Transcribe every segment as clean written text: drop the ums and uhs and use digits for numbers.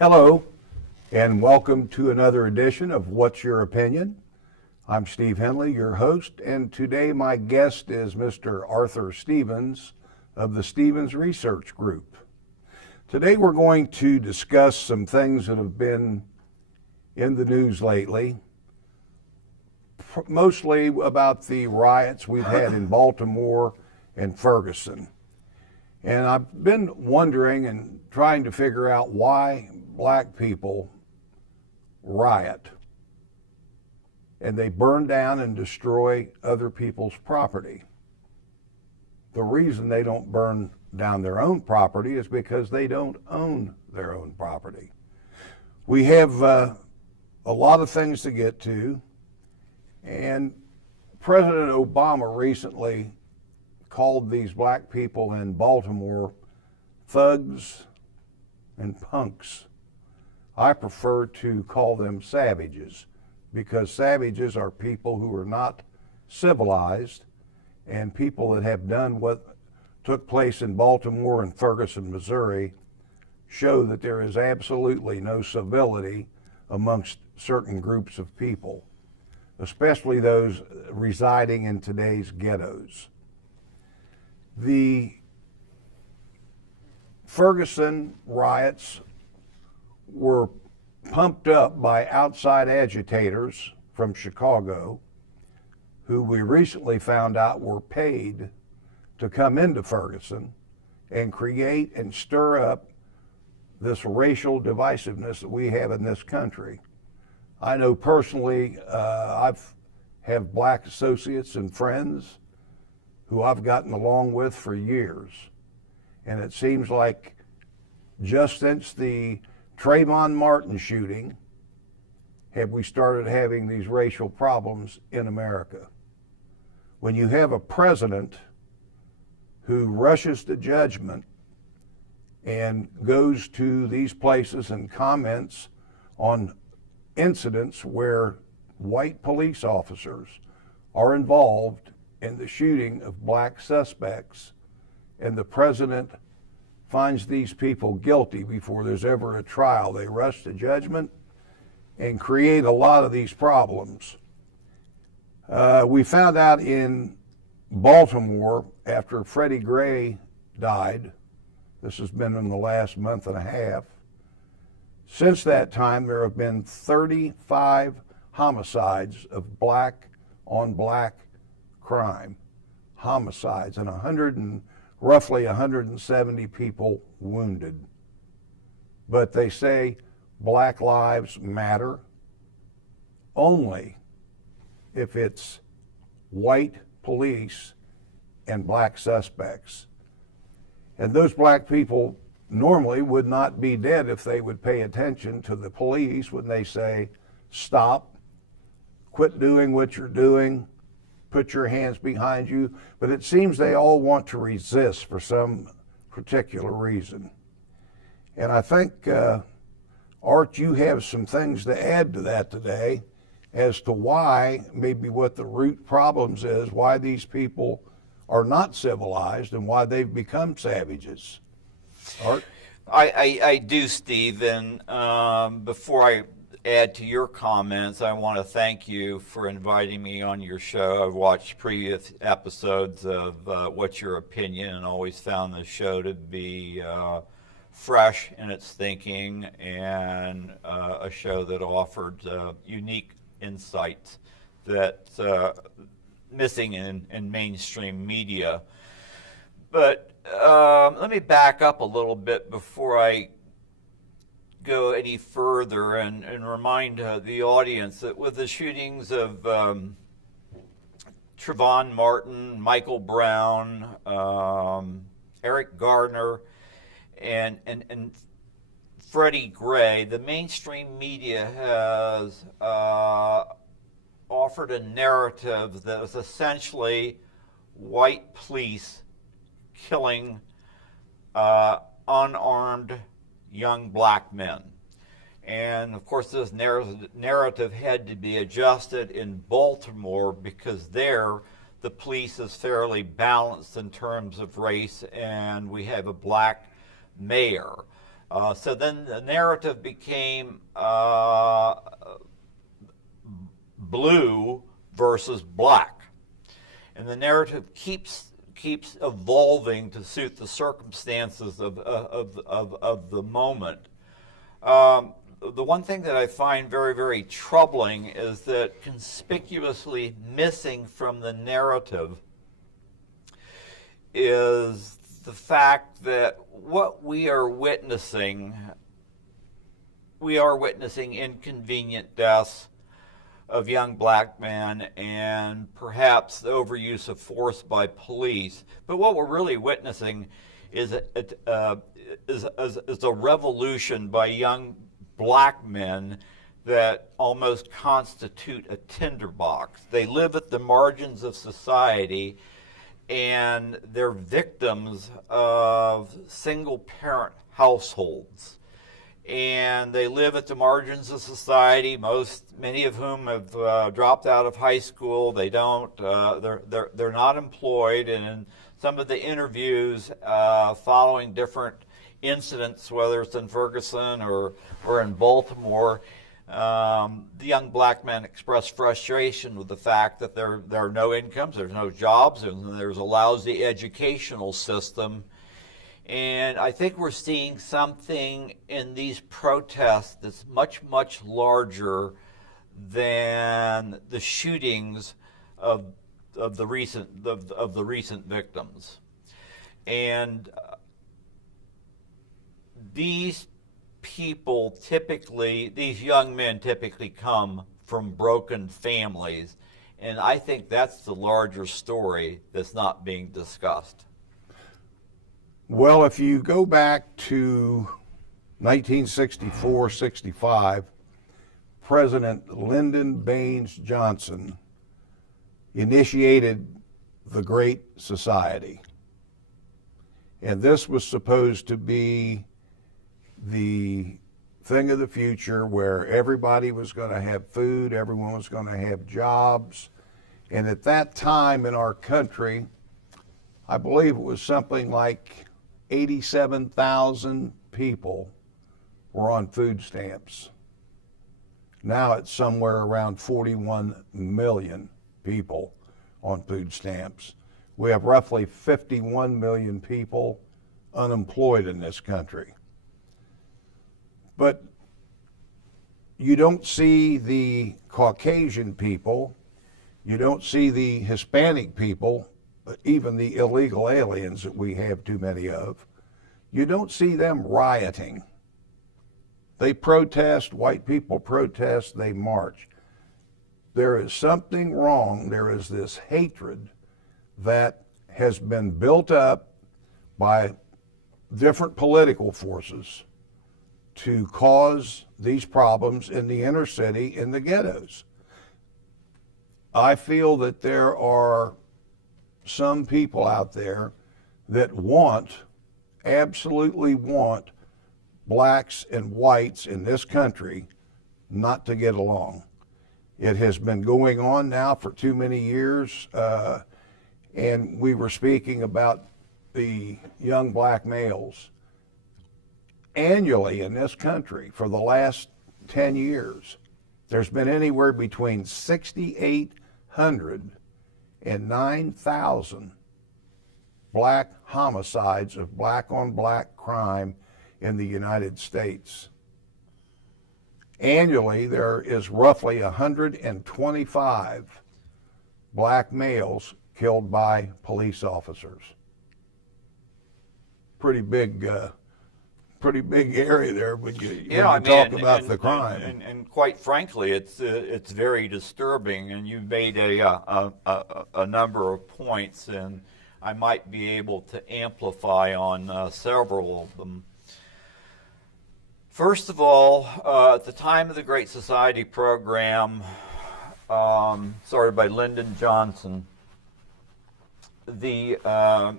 Hello, and welcome to another edition of What's Your Opinion? I'm Steve Henley, your host, and today my guest is Mr. Arthur Stevens of the Stevens Research Group. Today we're going to discuss some things that have been in the news lately, mostly about the riots we've had in Baltimore and Ferguson. And I've been wondering and trying to figure out why black people riot and they burn down and destroy other people's property. The reason they don't burn down their own property is because they don't own their own property. We have a lot of things to get to, and President Obama recently called these black people in Baltimore thugs and punks. I prefer to call them savages, because savages are people who are not civilized, and people that have done what took place in Baltimore and Ferguson, Missouri, show that there is absolutely no civility amongst certain groups of people, especially those residing in today's ghettos. The Ferguson riots were pumped up by outside agitators from Chicago, who we recently found out were paid to come into Ferguson and create and stir up this racial divisiveness that we have in this country. I know personally, I have black associates and friends who I've gotten along with for years. And it seems like just since the Trayvon Martin shooting have we started having these racial problems in America. When you have a president who rushes to judgment and goes to these places and comments on incidents where white police officers are involved in the shooting of black suspects, and the president finds these people guilty before there's ever a trial. They rush to judgment and create a lot of these problems. We found out in Baltimore after Freddie Gray died, this has been in the last month and a half, since that time there have been 35 homicides of black on black crime, homicides, and roughly 170 people wounded. But they say Black Lives Matter only if it's white police and black suspects. And those black people normally would not be dead if they would pay attention to the police when they say, stop, quit doing what you're doing, put your hands behind you. But it seems they all want to resist for some particular reason. And I think, Art, you have some things to add to that today as to why, maybe what the root problems is, why these people are not civilized and why they've become savages. Art? I do, Steve, and before I add to your comments, I want to thank you for inviting me on your show. I've watched previous episodes of What's Your Opinion and always found the show to be fresh in its thinking and a show that offered unique insights that missing in mainstream media. But let me back up a little bit before I go any further and remind the audience that with the shootings of Trayvon Martin, Michael Brown, Eric Gardner, and Freddie Gray, the mainstream media has offered a narrative that was essentially white police killing unarmed young black men. And of course this narrative had to be adjusted in Baltimore because there the police is fairly balanced in terms of race and we have a black mayor. So then the narrative became blue versus black, and the narrative keeps evolving to suit the circumstances of the moment. The one thing that I find very, very troubling is that conspicuously missing from the narrative is the fact that what we are witnessing inconvenient deaths of young black men and perhaps the overuse of force by police. But what we're really witnessing is a revolution by young black men that almost constitute a tinderbox. They live at the margins of society, and they're victims of single-parent households. And they live at the margins of society. Many of whom have dropped out of high school. They don't. They're not employed. And in some of the interviews following different incidents, whether it's in Ferguson or in Baltimore, the young black men express frustration with the fact that there are no incomes, there's no jobs, and there's a lousy educational system. And I think we're seeing something in these protests that's much, much larger than the shootings of the recent victims. And these young men typically come from broken families, and I think that's the larger story that's not being discussed. Well, if you go back to 1964-65, President Lyndon Baines Johnson initiated the Great Society. And this was supposed to be the thing of the future where everybody was going to have food, everyone was going to have jobs. And at that time in our country, I believe it was something like 87,000 people were on food stamps. Now it's somewhere around 41 million people on food stamps. We have roughly 51 million people unemployed in this country. But you don't see the Caucasian people, you don't see the Hispanic people, even the illegal aliens that we have too many of. You don't see them rioting. They protest, white people protest, they march. There is something wrong. There is this hatred that has been built up by different political forces to cause these problems in the inner city, in the ghettos. I feel that there are some people out there that absolutely want blacks and whites in this country not to get along. It has been going on now for too many years, and we were speaking about the young black males. Annually in this country for the last 10 years, there's been anywhere between 6,800 and 9,000 black homicides of black-on-black crime in the United States. Annually, there is roughly 125 black males killed by police officers. Pretty big area there when you talk about the crime. And quite frankly, it's very disturbing. And you made a number of points, and I might be able to amplify on several of them. First of all, at the time of the Great Society program, started by Lyndon Johnson, the out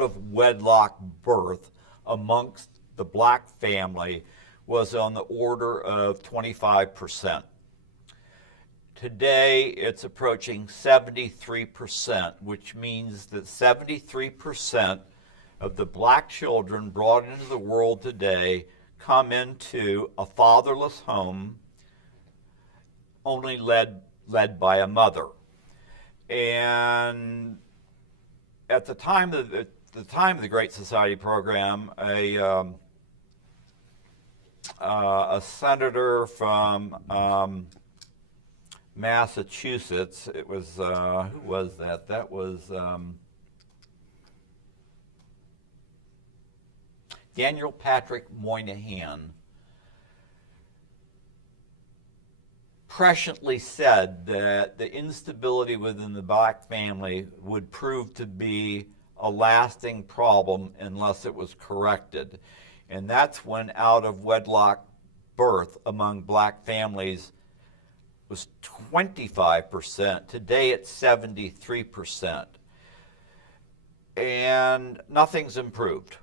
of wedlock birth amongst the black family was on the order of 25%. Today, it's approaching 73%, which means that 73% of the black children brought into the world today come into a fatherless home only led by a mother. And at the time of the Great Society program, a senator from Massachusetts, it was who was that? That was Daniel Patrick Moynihan, presciently said that the instability within the black family would prove to be a lasting problem unless it was corrected. And that's when out of wedlock birth among black families was 25%. Today it's 73%. And nothing's improved.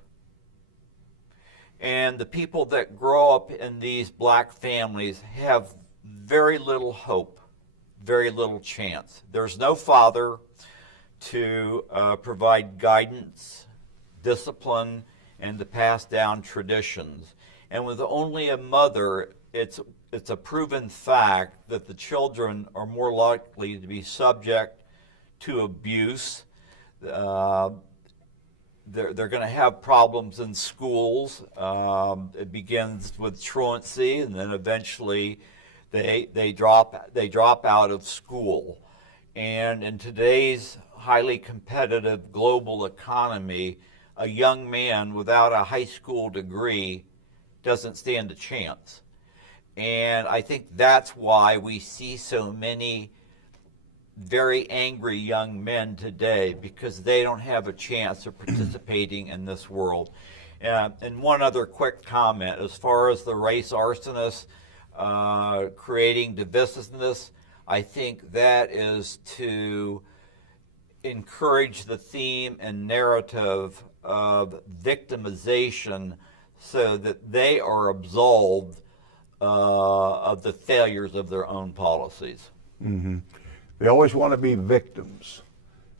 And the people that grow up in these black families have very little hope, very little chance. There's no father to provide guidance, discipline, and to pass down traditions. And with only a mother, it's a proven fact that the children are more likely to be subject to abuse. They're going to have problems in schools. It begins with truancy, and then eventually they drop out of school. And in today's highly competitive global economy, a young man without a high school degree doesn't stand a chance. And I think that's why we see so many very angry young men today, because they don't have a chance of participating in this world. And one other quick comment, as far as the race arsonists creating divisiveness, I think that is to encourage the theme and narrative of victimization so that they are absolved of the failures of their own policies. Mm-hmm. They always want to be victims.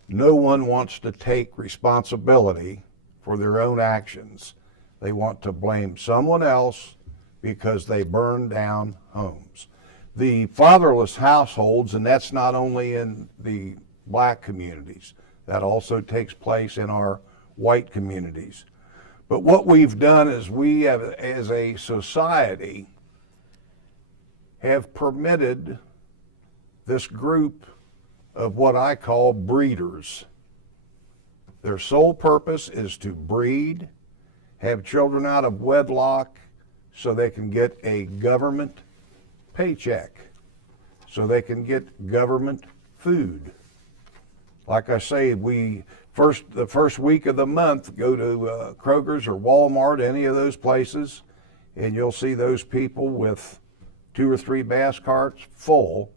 No one wants to take responsibility for their own actions. They want to blame someone else because they burned down homes. The fatherless households, and that's not only in the black communities, that also takes place in our white communities. But what we've done is we have, as a society, have permitted this group of what I call breeders. Their sole purpose is to breed, have children out of wedlock so they can get a government paycheck, so they can get government food. Like I say, the first week of the month, go to Kroger's or Walmart, any of those places, and you'll see those people with 2 or 3 bass carts full.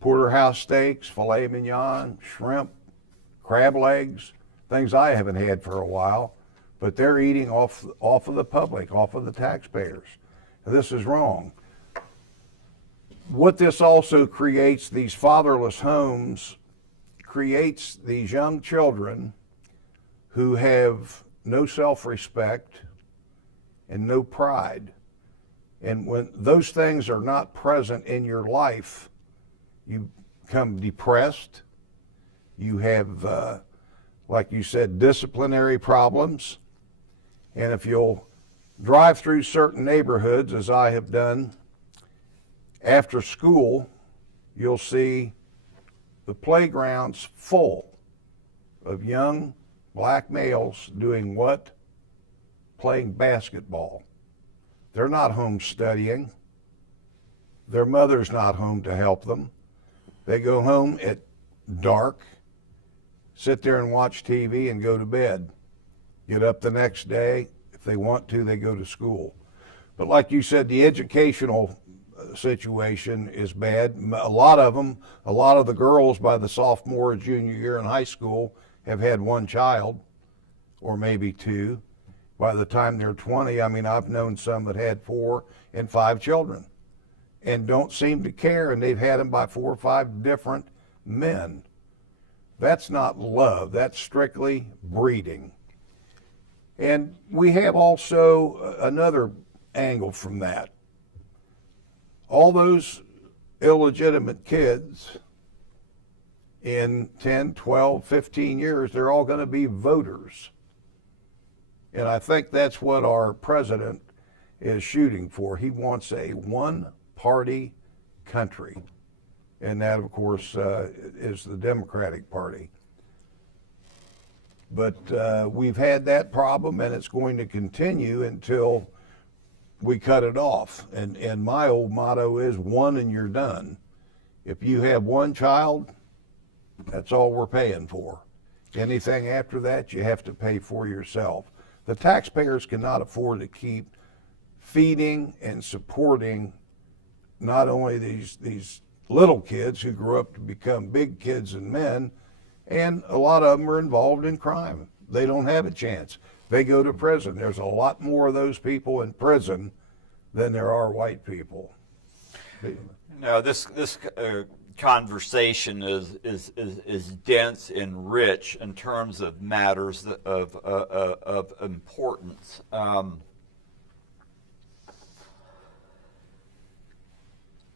Porterhouse steaks, filet mignon, shrimp, crab legs, things I haven't had for a while, but they're eating off of the public, off of the taxpayers. This is wrong. What this also creates, these fatherless homes, creates these young children who have no self-respect and no pride. And when those things are not present in your life, you become depressed. You have, like you said, disciplinary problems. And if you'll drive through certain neighborhoods, as I have done, after school, you'll see the playgrounds full of young black males doing what? Playing basketball. They're not home studying. Their mother's not home to help them. They go home at dark, sit there and watch TV and go to bed. Get up the next day. If they want to, they go to school. But like you said, the educational situation is bad. A lot of the girls by the sophomore or junior year in high school have had 1 child or maybe 2. By the time they're 20, I mean, I've known some that had 4 and 5 children and don't seem to care, and they've had them by 4 or 5 different men. That's not love, that's strictly breeding. And we have also another angle from that. All those illegitimate kids in 10, 12, 15 years, they're all going to be voters. And I think that's what our president is shooting for. He wants a one-party country. And that, of course, is the Democratic Party. But we've had that problem, and it's going to continue until we cut it off. And my old motto is one and you're done. If you have one child, that's all we're paying for. Anything after that, you have to pay for yourself. The taxpayers cannot afford to keep feeding and supporting not only these little kids who grow up to become big kids and men, and a lot of them are involved in crime. They don't have a chance. They go to prison. There's a lot more of those people in prison than there are white people. No, this conversation is dense and rich in terms of matters of importance.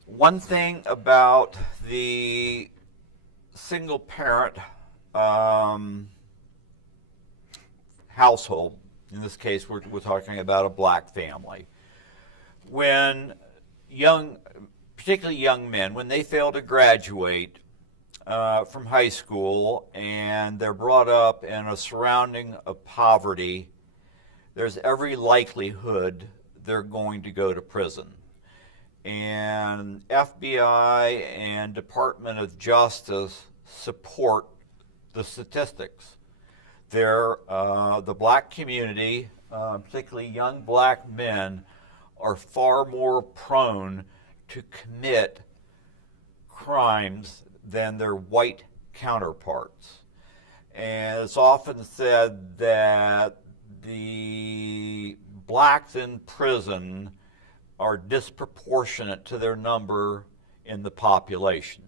One thing about the single parent household, in this case we're talking about a black family, when particularly young men, when they fail to graduate from high school and they're brought up in a surrounding of poverty, there's every likelihood they're going to go to prison. And FBI and Department of Justice support the statistics. The black community, particularly young black men, are far more prone to commit crimes than their white counterparts. And it's often said that the blacks in prison are disproportionate to their number in the population.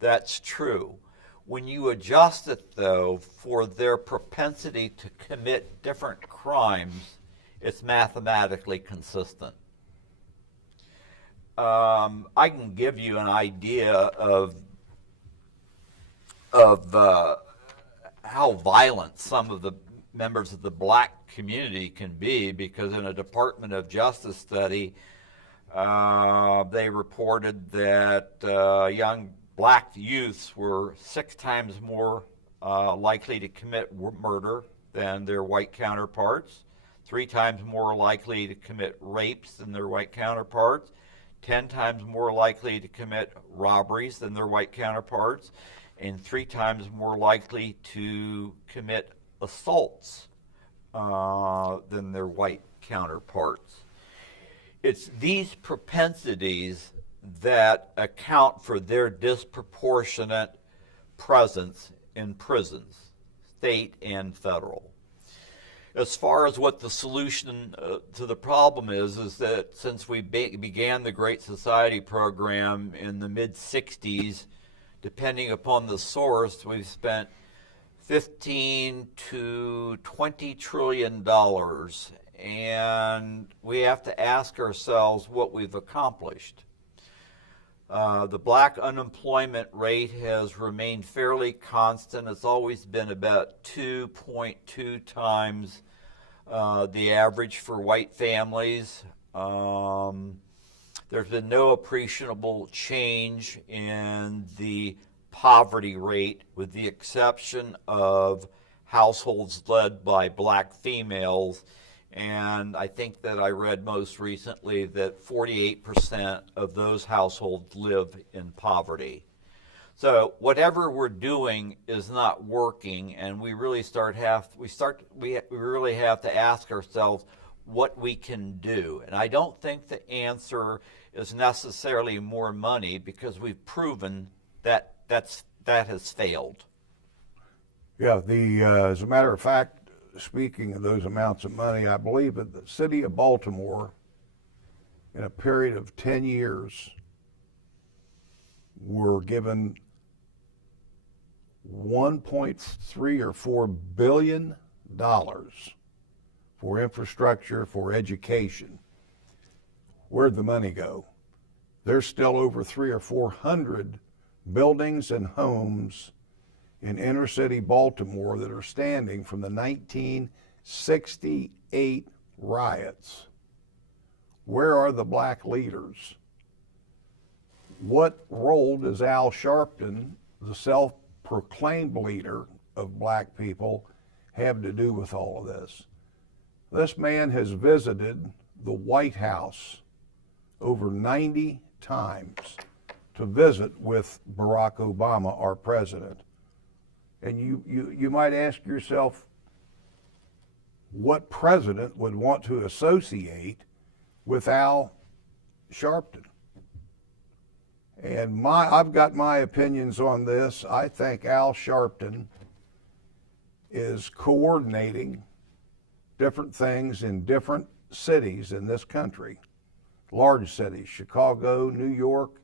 That's true. When you adjust it, though, for their propensity to commit different crimes, it's mathematically consistent. I can give you an idea of how violent some of the members of the black community can be, because in a Department of Justice study, they reported that young black youths were 6 times more likely to commit murder than their white counterparts, 3 times more likely to commit rapes than their white counterparts, 10 times more likely to commit robberies than their white counterparts, and 3 times more likely to commit assaults than their white counterparts. It's these propensities that account for their disproportionate presence in prisons, state and federal. As far as what the solution to the problem is that since we began the Great Society program in the mid-60s, depending upon the source, we've spent $15 to $20 trillion, and we have to ask ourselves what we've accomplished. The black unemployment rate has remained fairly constant. It's always been about 2.2 times the average for white families. There's been no appreciable change in the poverty rate, with the exception of households led by black females. And I think that I read most recently that 48% of those households live in poverty. So whatever we're doing is not working, and we really really have to ask ourselves what we can do. And I don't think the answer is necessarily more money, because we've proven that that has failed. Yeah, as a matter of fact, speaking of those amounts of money, I believe that the city of Baltimore, in a period of 10 years, were given 1.3 or $4 billion for infrastructure, for education. Where'd the money go? There's still over 300 or 400 buildings and homes in inner city Baltimore that are standing from the 1968 riots. Where are the black leaders? What role does Al Sharpton, the self-proclaimed leader of black people, have to do with all of this? This man has visited the White House over 90 times to visit with Barack Obama, our president. And you might ask yourself, what president would want to associate with Al Sharpton? And I've got my opinions on this. I think Al Sharpton is coordinating different things in different cities in this country, large cities: Chicago, New York,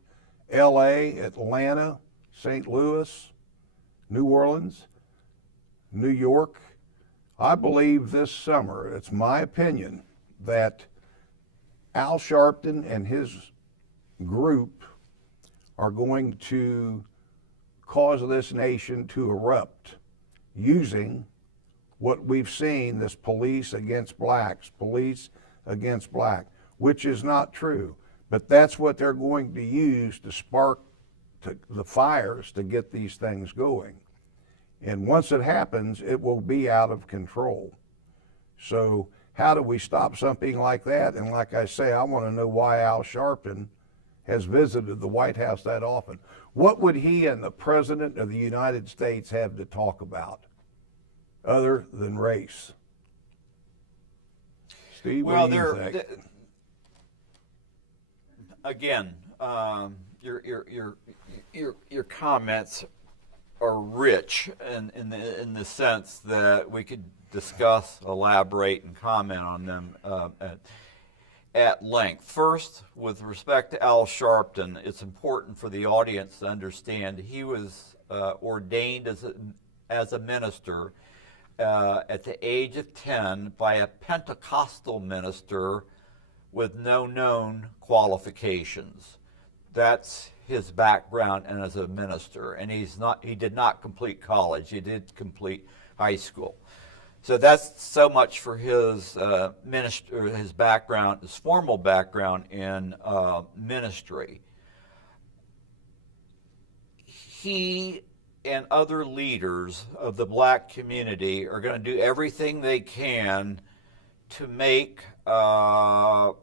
LA, Atlanta, St. Louis, New Orleans, New York. I believe this summer, it's my opinion, that Al Sharpton and his group are going to cause this nation to erupt using what we've seen, this police against blacks, police against black, which is not true. But that's what they're going to use to spark the fires to get these things going. And once it happens, it will be out of control. So how do we stop something like that? And like I say, I want to know why Al Sharpton has visited the White House that often. What would he and the President of the United States have to talk about other than race? Steve, well, what do you think? Again, your comments are rich in the sense that we could discuss, elaborate, and comment on them at length. First, with respect to Al Sharpton, it's important for the audience to understand he was ordained as a minister at the age of 10 by a Pentecostal minister with no known qualifications. That's his background and as a minister. And he did not complete college. He did complete high school. So that's so much for his his background, his formal background in ministry. He and other leaders of the black community are going to do everything they can to make or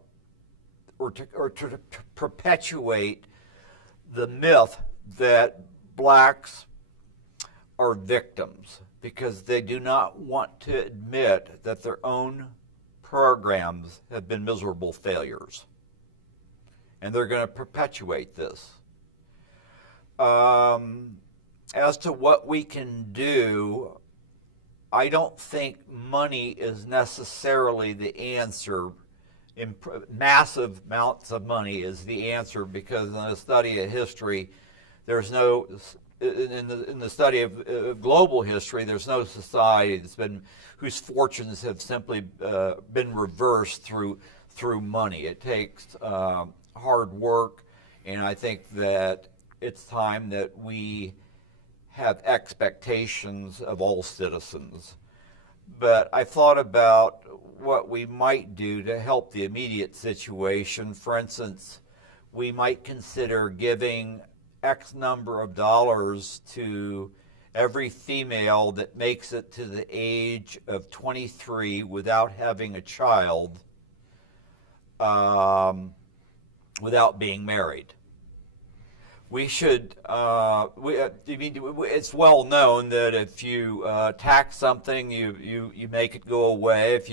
to perpetuate the myth that blacks are victims, because they do not want to admit that their own programs have been miserable failures. And they're going to perpetuate this. As to what we can do, I don't think money is necessarily the answer. Massive amounts of money is the answer, because in the study of history, there's no, in the study of global history, there's no society that's been, whose fortunes have simply been reversed through money. It takes hard work, and I think that it's time that we have expectations of all citizens. But I thought about what we might do to help the immediate situation. For instance, we might consider giving X number of dollars to every female that makes it to the age of 23 without having a child, without being married. We should, it's well known that if you tax something, you make it go away. If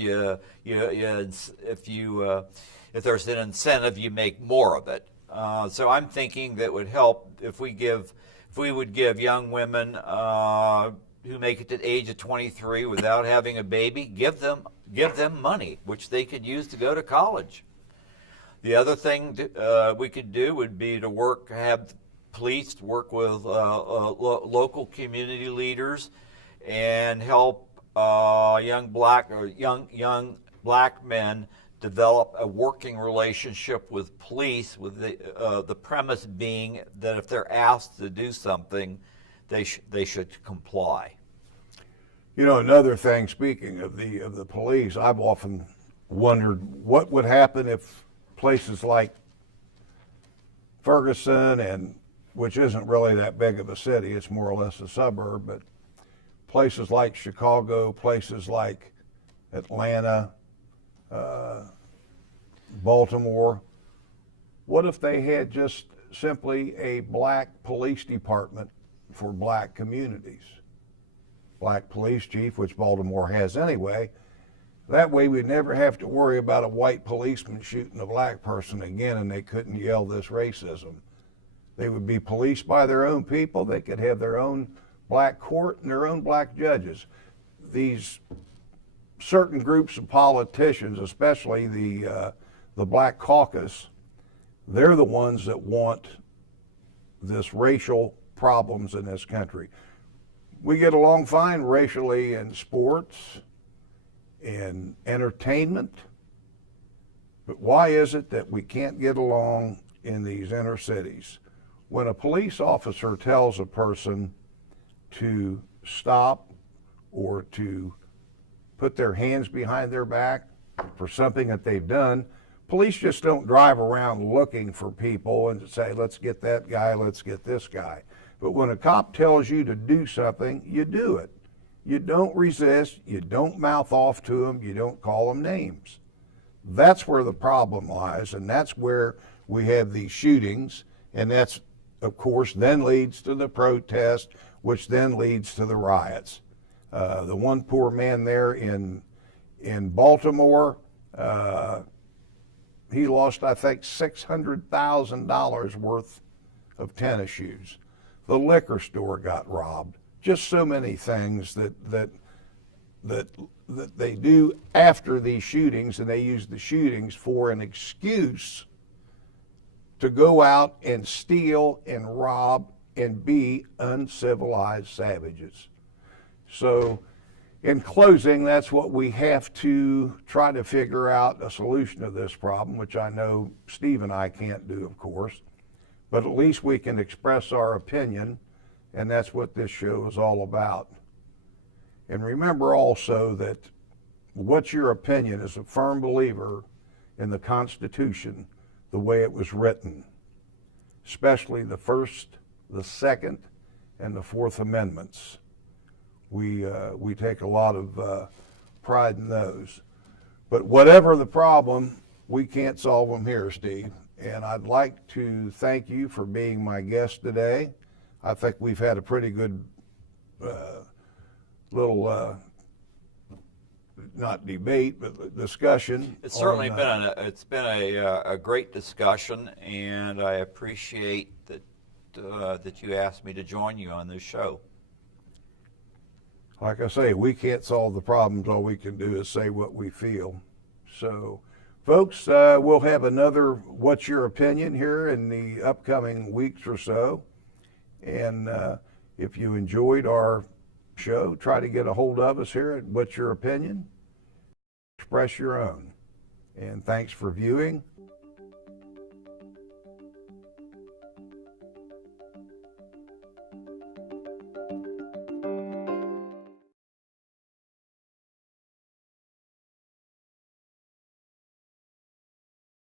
there's an incentive, you make more of it. So I'm thinking that would help if we would give young women who make it to the age of 23 without having a baby, give them money, which they could use to go to college. The other thing we could do would be to have police to work with local community leaders and help young black men develop a working relationship with police, with the premise being that if they're asked to do something, they should comply. You know, another thing, speaking of the police, I've often wondered what would happen if places like Ferguson, and which isn't really that big of a city, it's more or less a suburb, but places like Chicago, places like Atlanta, Baltimore, what if they had just simply a black police department for black communities? Black police chief, which Baltimore has anyway. That way we'd never have to worry about a white policeman shooting a black person again, and they couldn't yell this racism. They would be policed by their own people. They could have their own black court and their own black judges. These certain groups of politicians, especially the Black Caucus, they're the ones that want this racial problems in this country. We get along fine racially in sports, in entertainment, but why is it that we can't get along in these inner cities? When a police officer tells a person to stop or to put their hands behind their back for something that they've done, police just don't drive around looking for people and say, let's get that guy, let's get this guy. But when a cop tells you to do something, you do it. You don't resist, you don't mouth off to them, you don't call them names. That's where the problem lies, and that's where we have these shootings, and that's, of course, then leads to the protest, which then leads to the riots. The one poor man there in Baltimore, he lost, I think, $600,000 worth of tennis shoes. The liquor store got robbed. Just so many things that they do after these shootings, and they use the shootings for an excuse to go out and steal and rob and be uncivilized savages. So in closing, that's what we have to try to figure out a solution to this problem, which I know Steve and I can't do, of course, but at least we can express our opinion, and that's what this show is all about. And remember also that what's your opinion as a firm believer in the Constitution, the way it was written, especially the First, the Second, and the Fourth Amendments. We take a lot of pride in those. But whatever the problem, we can't solve them here, Steve. And I'd like to thank you for being my guest today. I think we've had a pretty good little, not debate, but discussion. It's certainly been a great discussion, and I appreciate that you asked me to join you on this show. Like I say, we can't solve the problems. All we can do is say what we feel. So, folks, we'll have another What's Your Opinion here in the upcoming weeks or so. And if you enjoyed our show, try to get a hold of us here at What's Your Opinion. Express your own. And thanks for viewing.